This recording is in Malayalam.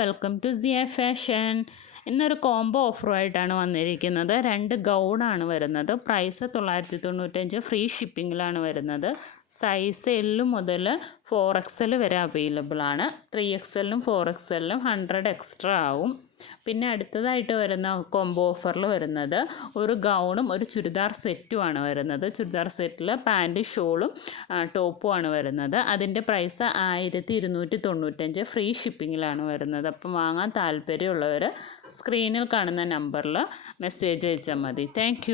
Welcome to Siya fashion. ഇന്നൊരു കോംബോ ഓഫറുമായിട്ടാണ് വന്നിരിക്കുന്നത്. 2 ഗൗണാണ് വരുന്നത്. പ്രൈസ് 995, ഫ്രീ ഷിപ്പിങ്ങിലാണ് വരുന്നത്. സൈസ് L മുതൽ 4XL വരെ അവൈലബിൾ ആണ്. 3XLനും 4XLനും 100 എക്സ്ട്രാ ആവും. പിന്നെ അടുത്തതായിട്ട് വരുന്ന കോംബോ ഓഫറിൽ വരുന്നത് ഒരു ഗൗണും ഒരു ചുരിദാർ സെറ്റുമാണ് വരുന്നത്. ചുരിദാർ സെറ്റിൽ പാൻറ്റ്, ഷോളും ടോപ്പുമാണ് വരുന്നത്. അതിൻ്റെ പ്രൈസ് 1295, ഫ്രീ ഷിപ്പിങ്ങിലാണ് വരുന്നത്. അപ്പം വാങ്ങാൻ താല്പര്യമുള്ളവർ സ്ക്രീനിൽ കാണുന്ന നമ്പറിൽ മെസ്സേജ് അയച്ചാൽ മതി. താങ്ക്